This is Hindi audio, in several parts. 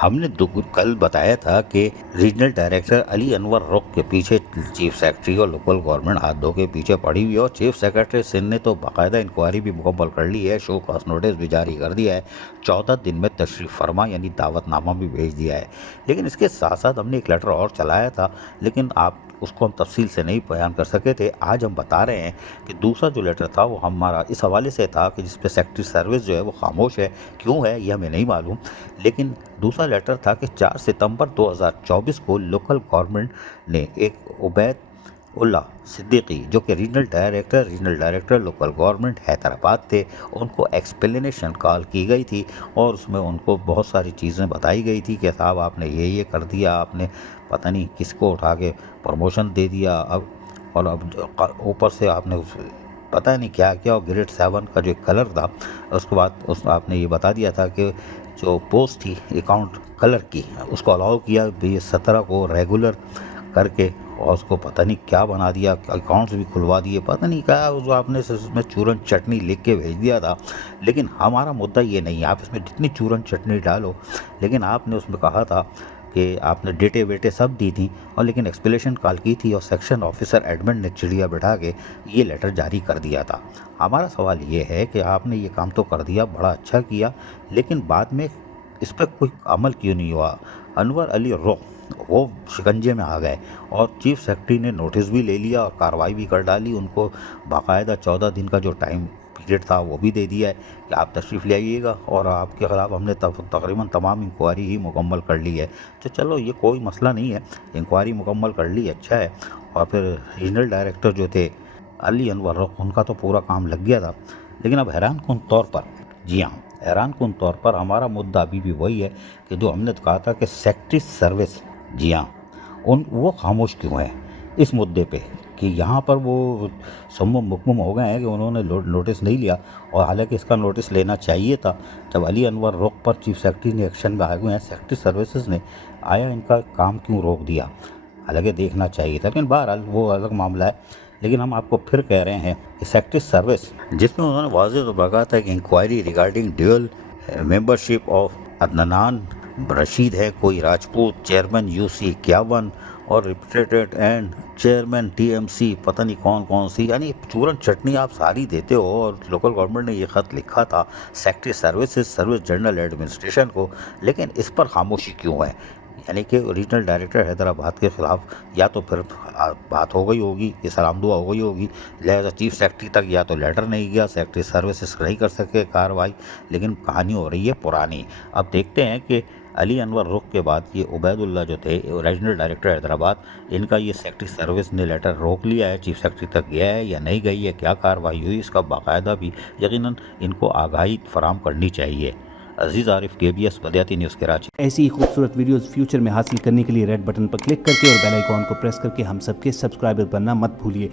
हमने कल बताया था कि रीजनल डायरेक्टर अली अनवर रुख के पीछे चीफ सेक्रेटरी और लोकल गवर्नमेंट हाथ धो के पीछे पड़ी हुई है और चीफ सेक्रेटरी सिंह ने तो बाकायदा इंक्वायरी भी मुकम्मल कर ली है, शो कॉज नोटिस भी जारी कर दिया है, 14 दिन में तशरीफ फरमा यानी दावतनामा भी भेज दिया है। लेकिन इसके साथ साथ हमने एक लेटर और चलाया था, लेकिन आप उसको हम तफसील से नहीं बयान कर सके थे। आज हम बता रहे हैं कि दूसरा जो लेटर था वो हमारा इस हवाले से था कि जिस पे सेक्रेटरी सर्विस जो है वो खामोश है, क्यों है ये हमें नहीं मालूम। लेकिन दूसरा लेटर था कि 4 सितंबर 2024 को लोकल गवर्नमेंट ने एक उबैद उल्ला सिद्दीकी जो कि regional director local government Hyderabad थे, उनको एक्सप्लेनेशन कॉल की गई थी और उसमें उनको बहुत सारी चीज़ें बताई गई थी कि साहब आपने ये कर दिया, आपने पता नहीं किसको उठा के प्रमोशन दे दिया, अब ऊपर से आपने पता नहीं क्या क्या, और ग्रेड 7 का जो कलर था उसके बाद आपने ये बता दिया था कि जो पोस्ट थी अकाउंट कलर की उसको अलाउ किया 17 को रेगुलर करके, और उसको पता नहीं क्या बना दिया, अकाउंट्स भी खुलवा दिए, पता नहीं क्या उसको आपने इसमें चूरन चटनी लिख के भेज दिया था। लेकिन हमारा मुद्दा ये नहीं है, आप इसमें जितनी चूरन चटनी डालो, लेकिन आपने उसमें कहा था कि आपने डेटे वेटे सब दी थी और लेकिन एक्सप्लेनेशन कॉल की थी और सेक्शन ऑफिसर एडमिन ने चिड़िया बिठा के ये लेटर जारी कर दिया था। हमारा सवाल ये है कि आपने ये काम तो कर दिया, बड़ा अच्छा किया, लेकिन बाद में इस पर कोई अमल क्यों नहीं हुआ। अनवर अली रुख वो शिकंजे में आ गए और चीफ सेक्रेटरी ने नोटिस भी ले लिया और कार्रवाई भी कर डाली, उनको बाकायदा 14 दिन का जो टाइम पीरियड था वो भी दे दिया है कि आप तशरीफ़ ले आइएगा और आपके ख़िलाफ़ हमने तकरीबन तमाम इंक्वायरी ही मुकम्मल कर ली है। तो चलो ये कोई मसला नहीं है, इंक्वायरी मुकम्मल कर ली, अच्छा है। और फिर रीजनल डायरेक्टर जो थे अली अनवर रुख, उनका तो पूरा काम लग गया था। लेकिन अब हैरानकुन तौर पर, जी हाँ, हैरानकुन तौर पर हमारा मुद्दा अभी भी वही है कि जो हमने कहा था कि सेक्रेटरी सर्विस, जी हाँ, वो खामोश क्यों है इस मुद्दे पे, कि यहाँ पर वो सम्मुम मुकम्मम हो गए हैं कि उन्होंने नोटिस नहीं लिया, और हालांकि इसका नोटिस लेना चाहिए था। जब अली अनवर रुख पर चीफ सेक्रेटरी ने एक्शन में आए हुए हैं, सेक्रेटरी सर्विसेज ने आया इनका काम क्यों रोक दिया, हालांकि देखना चाहिए था, लेकिन बहरहाल वो अलग मामला है। लेकिन हम आपको फिर कह रहे हैं कि सेक्रेटरी सर्विस जिसमें उन्होंने वाज़ेह तो कहा था कि inquiry regarding dual membership of Adnan Rashid है, कोई राजपूत, चेयरमैन UC 51 और रिप्रेजेंटेटिव एंड चेयरमैन TMC, पता नहीं कौन कौन सी, यानी चूरन चटनी आप सारी देते हो। और लोकल गवर्नमेंट ने ये ख़त लिखा था सेक्रेटरी सर्विस जनरल एडमिनिस्ट्रेशन को, लेकिन इस पर खामोशी क्यों है, यानी कि रीजनल डायरेक्टर हैदराबाद के ख़िलाफ़ या तो फिर बात हो गई होगी, ये सलाम दुआ हो गई होगी, लिहाजा चीफ सेक्रेटरी तक या तो लेटर नहीं गया, सेक्रेटरी सर्विसेज नहीं कर सके कार्रवाई, लेकिन कहानी हो रही है पुरानी। अब देखते हैं कि अली अनवर रुख के बाद ये उबैदुल्ला जो थे रीजनल डायरेक्टर हैदराबाद, इनका ये सेक्रेटरी सर्विस ने लेटर रोक लिया है, चीफ सेक्रेटरी तक गया है या नहीं गई है, क्या कार्रवाई हुई, इसका बाकायदा भी यकीनन इनको आगाही फराम करनी चाहिए। अजीज़ आरिफ, KBS बदियाती न्यूज़ कराची। ऐसी ही खूबसूरत वीडियोस फ्यूचर में हासिल करने के लिए रेड बटन पर क्लिक करके और बेल आइकॉन को प्रेस करके हम सबके सब्सक्राइबर बनना मत भूलिए।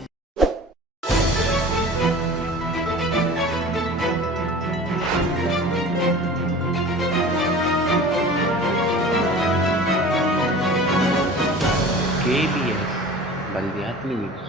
KBS बल्दियाती न्यूज़।